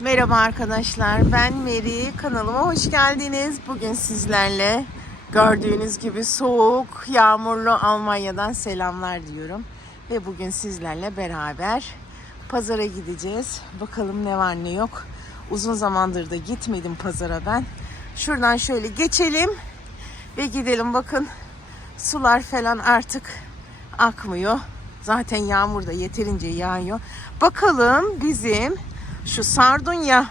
Merhaba arkadaşlar, ben Meri. Kanalıma hoş geldiniz. Bugün sizlerle gördüğünüz gibi soğuk, yağmurlu Almanya'dan selamlar diyorum. Ve bugün sizlerle beraber pazara gideceğiz. Bakalım ne var ne yok. Uzun zamandır da gitmedim pazara ben. Şuradan şöyle geçelim ve gidelim. Bakın sular falan artık akmıyor. Zaten yağmur da yeterince yağıyor. Bakalım bizim şu Sardunya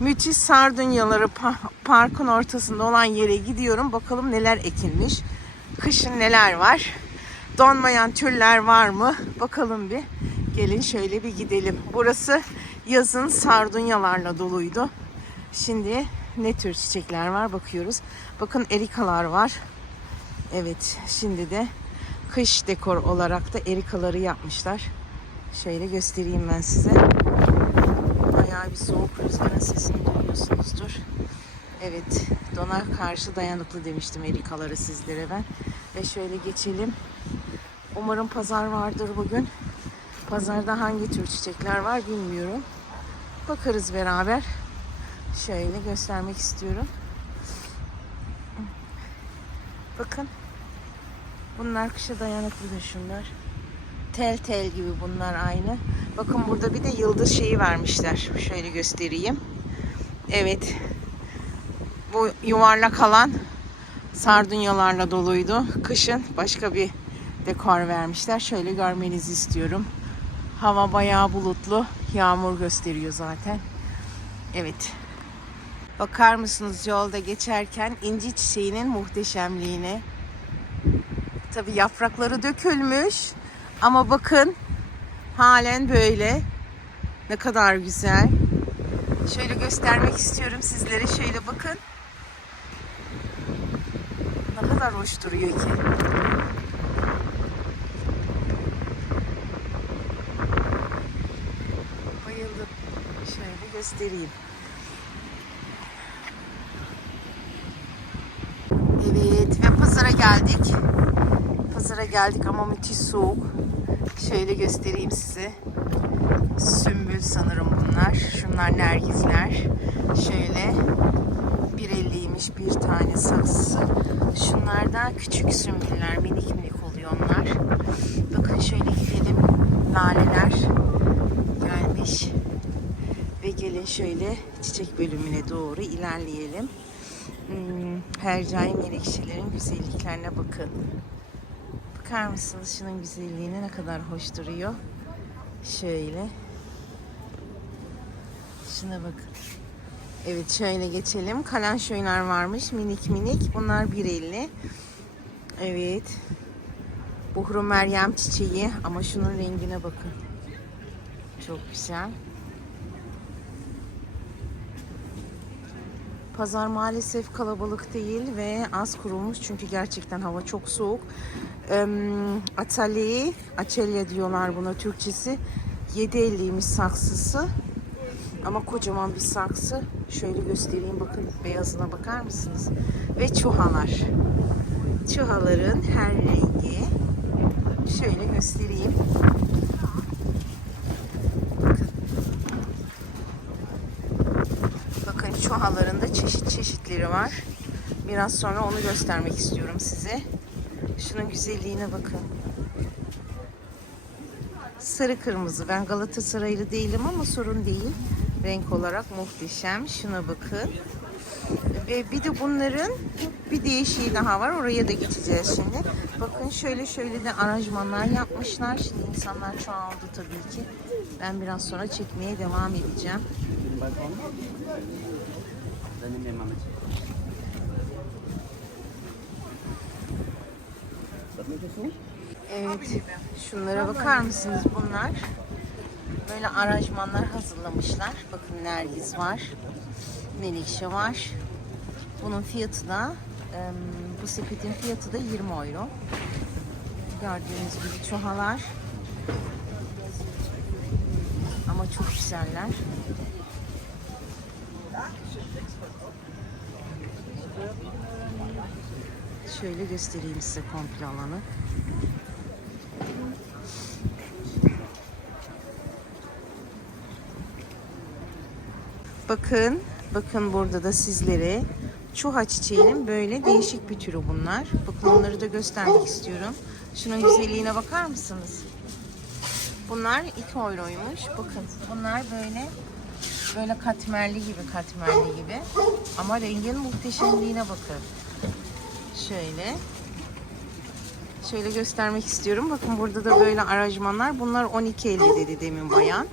müthiş Sardunyaları pa- parkın ortasında olan yere gidiyorum. Bakalım neler ekilmiş. Kışın neler var. Donmayan türler var mı? Bakalım bir. Gelin şöyle bir gidelim. Burası yazın sardunyalarla doluydu. Şimdi ne tür çiçekler var bakıyoruz. Bakın erikalar var. Evet şimdi de kış dekor olarak da erikaları yapmışlar. Şöyle göstereyim ben size. Bayağı bir soğuk rüzgarın sesini duyuyorsunuzdur. Evet dona karşı dayanıklı demiştim erikaları sizlere ben. Ve şöyle geçelim. Umarım pazar vardır bugün. Pazarda hangi tür çiçekler var bilmiyorum. Bakarız beraber. Şöyle göstermek istiyorum. Bakın. Bunlar kışa dayanıklıdır şunlar. Tel tel gibi bunlar aynı. Bakın burada bir de yıldız şeyi vermişler. Şöyle göstereyim. Evet. Bu yuvarlak alan sardunyalarla doluydu. Kışın başka bir dekor vermişler. Şöyle görmenizi istiyorum. Hava bayağı bulutlu. Yağmur gösteriyor zaten. Evet. Bakar mısınız yolda geçerken inci çiçeğinin muhteşemliğine? Tabi yaprakları dökülmüş. Ama bakın halen böyle. Ne kadar güzel. Şöyle göstermek istiyorum sizlere. Şöyle bakın. Ne kadar hoş duruyor ki. Bayıldım. Şöyle göstereyim. Evet ve pazara geldik. Pazara geldik ama müthiş soğuk. Şöyle göstereyim size. Sümbül sanırım bunlar. Şunlar nergizler. Şöyle 1.50'ymiş bir tane saksısı. Şunlar da küçük sümbüller. Minik minik oluyor onlar. Bakın şöyle gidelim. Laleler gelmiş. Ve gelin şöyle çiçek bölümüne doğru ilerleyelim. Hmm, hercai menekşelerin güzelliklerine bakın. Bakar mısınız şunun güzelliğine ne kadar hoş duruyor. Şöyle. Şuna bakın. Evet şöyle geçelim. Kalanşoylar varmış minik minik. Bunlar 1.50. Evet. Buhru Meryem çiçeği ama şunun rengine bakın. Çok güzel. Pazar maalesef kalabalık değil ve az kurulmuş çünkü gerçekten hava çok soğuk. Atölye, açelya diyorlar buna Türkçesi. 7.50'ymiş saksısı. Ama kocaman bir saksı. Şöyle göstereyim bakın beyazına bakar mısınız? Ve çuhalar. Çuhaların her rengi. Şöyle göstereyim. Bakın. Bakın çuhalarında çeşit çeşitleri var. Biraz sonra onu göstermek istiyorum size. Şunun güzelliğine bakın. Sarı kırmızı. Ben Galatasaraylı değilim ama sorun değil. Renk olarak muhteşem. Şuna bakın. Ve bir de bunların bir değişiği daha var. Oraya da geçeceğiz şimdi. Bakın şöyle şöyle de aranjmanlar yapmışlar. Şimdi insanlar çoğaldı tabii ki. Ben biraz sonra çekmeye devam edeceğim. Möchtest du? Evet. Şunlara bakar mısınız bunlar? Böyle aranjmanlar hazırlamışlar. Bakın Nergiz var. Menekşe var. Bunun fiyatı da bu sepetin fiyatı da 20 euro. Gördüğünüz gibi çuhalar. Ama çok güzeller. Şöyle göstereyim size komple alanı. Bakın, bakın burada da sizlere çuha çiçeğinin böyle değişik bir türü bunlar. Bakın onları da göstermek istiyorum. Şunun güzelliğine bakar mısınız? Bunlar 2 euroymuş. Bakın bunlar böyle böyle katmerli gibi katmerli gibi. Ama rengin muhteşemliğine bakın. Şöyle. Şöyle göstermek istiyorum. Bakın burada da böyle aranjmanlar. Bunlar 12.50 dedi demin bayan.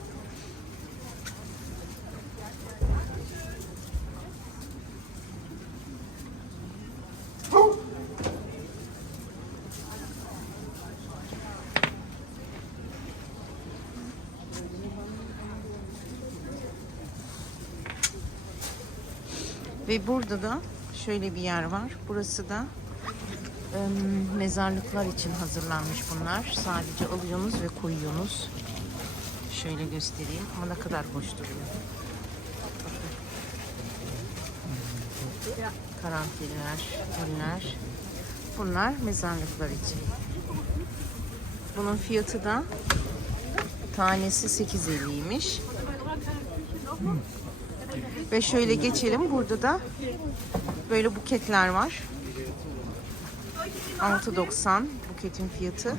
Ve burada da şöyle bir yer var. Burası da mezarlıklar için hazırlanmış bunlar. Sadece alıyorsunuz ve koyuyorsunuz. Şöyle göstereyim ama ne kadar hoş duruyor. Karanfiller, güller. Bunlar mezarlıklar için. Bunun fiyatı da tanesi 8.50'ymiş. Ve şöyle geçelim. Burada da böyle buketler var. 6.90 buketin fiyatı.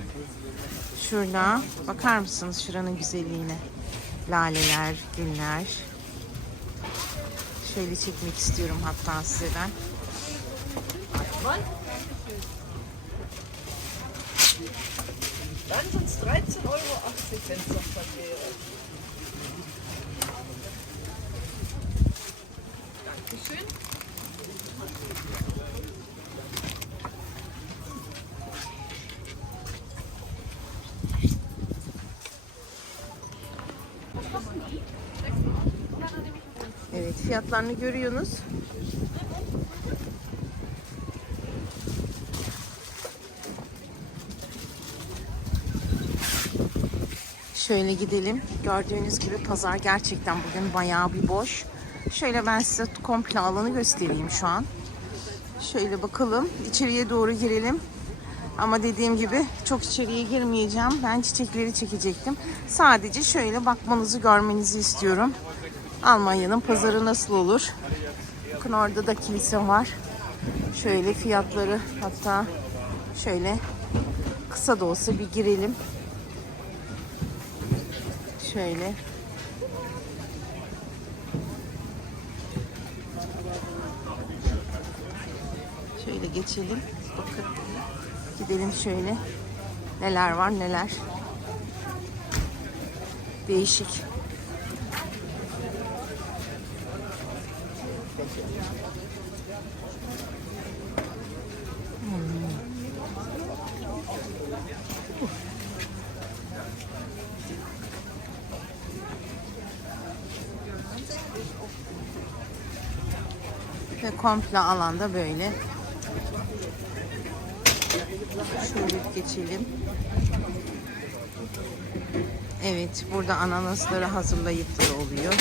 Şurada bakar mısınız şuranın güzelliğine? Laleler, güller. Şöyle çekmek istiyorum hatta size ben. Dann sind es 13,80 Euro, noch was fiyatlarını görüyorsunuz. Şöyle gidelim. Gördüğünüz gibi pazar gerçekten bugün bayağı bir boş. Şöyle ben size komple alanı göstereyim şu an. Şöyle bakalım. İçeriye doğru girelim. Ama dediğim gibi çok içeriye girmeyeceğim. Ben çiçekleri çekecektim. Sadece şöyle bakmanızı görmenizi istiyorum. Almanya'nın pazarı nasıl olur? Bakın orada da kilise var. Şöyle fiyatları hatta şöyle kısa da olsa bir girelim. Şöyle. Şöyle geçelim. Bakın. Gidelim şöyle. Neler var neler. Değişik. Ve komple alanda böyle. Şöyle geçelim. Evet, burada ananasları hazırlayıp da oluyor.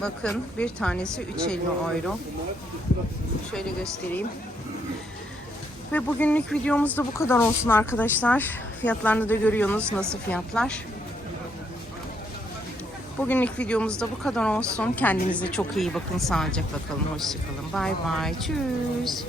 Bakın bir tanesi 3.50 euro. Şöyle göstereyim. Ve bugünlük videomuz da bu kadar olsun arkadaşlar. Fiyatlarını da görüyorsunuz nasıl fiyatlar. Bugünlük videomuz da bu kadar olsun. Kendinize çok iyi bakın. Sağlıcakla kalın. Hoşçakalın. Bay bay. Tschüss.